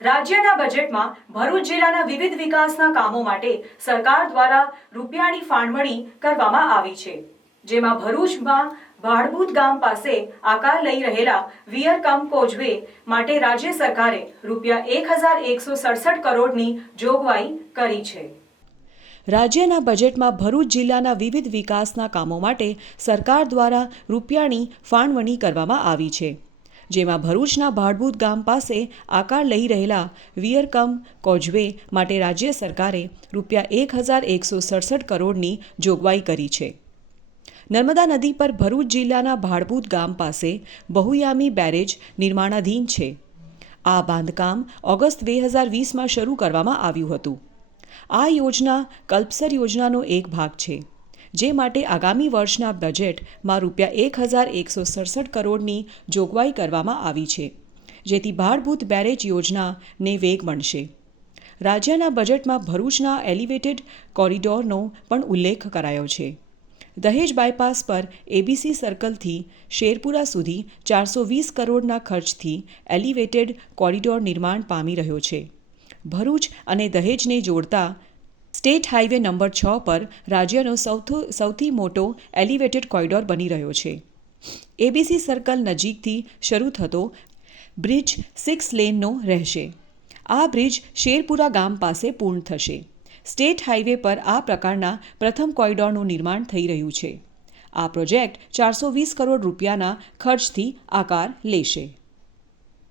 રાજ્યના બજેટમાં ભરૂચ જિલ્લાના વિવિધ વિકાસના કામો માટે સરકાર દ્વારા રૂપિયાની ફાળવણી કરવામાં આવી છે, જેમાં ભરૂચમાં ભાડભૂત ગામ પાસે આકાર લઈ રહેલા વિયરકમ કોઝવે માટે રાજ્ય સરકારે રૂપિયા 1167 કરોડની જોગવાઈ કરી છે। રાજ્યના બજેટમાં ભરૂચ જિલ્લાના વિવિધ વિકાસના કામો માટે સરકાર દ્વારા રૂપિયાની ફાળવણી કરવામાં આવી છે, જેમાં ભરૂચના ભાડભૂત ગામ પાસે આકાર લઈ રહેલા વિયરકમ કોઝવે માટે રાજ્ય સરકારે રૂપિયા 1167 કરોડની જોગવાઈ કરી છે। નર્મદા નદી પર ભરૂચ જિલ્લાના ભાડભૂત ગામ પાસે બહુયામી બેરેજ નિર્માણાધીન છે। આ બાંધકામ ઓગસ્ટ 2020માં શરૂ કરવામાં આવ્યું હતું। આ યોજના કલ્પસર યોજનાનો એક ભાગ છે, જે માટે આગામી વર્ષના બજેટમાં રૂપિયા 1167 કરોડની જોગવાઈ કરવામાં આવી છે, જેથી ભાડભૂત બેરેજ યોજનાને વેગ મળશે। રાજ્યના બજેટમાં ભરૂચના એલિવેટેડ કોરિડોરનો પણ ઉલ્લેખ કરાયો છે। દહેજ બાયપાસ પર એબીસી સર્કલથી શેરપુરા સુધી 420 કરોડના ખર્ચથી એલિવેટેડ કોરિડોર નિર્માણ પામી રહ્યો છે। ભરૂચ અને દહેજને જોડતા સ્ટેટ હાઈવે નંબર 6 પર રાજ્યનો સૌથી મોટો એલિવેટેડ કોરિડોર બની રહ્યો છે। એબીસી સર્કલ નજીકથી શરૂ થતો બ્રિજ 6 લેનનો રહેશે। આ બ્રિજ શેરપુરા ગામ પાસે પૂર્ણ થશે। સ્ટેટ હાઈવે પર આ પ્રકારના પ્રથમ કોરિડોરનું નિર્માણ થઈ રહ્યું છે। આ પ્રોજેક્ટ 420 કરોડ રૂપિયાના ખર્ચથી આકાર લેશે।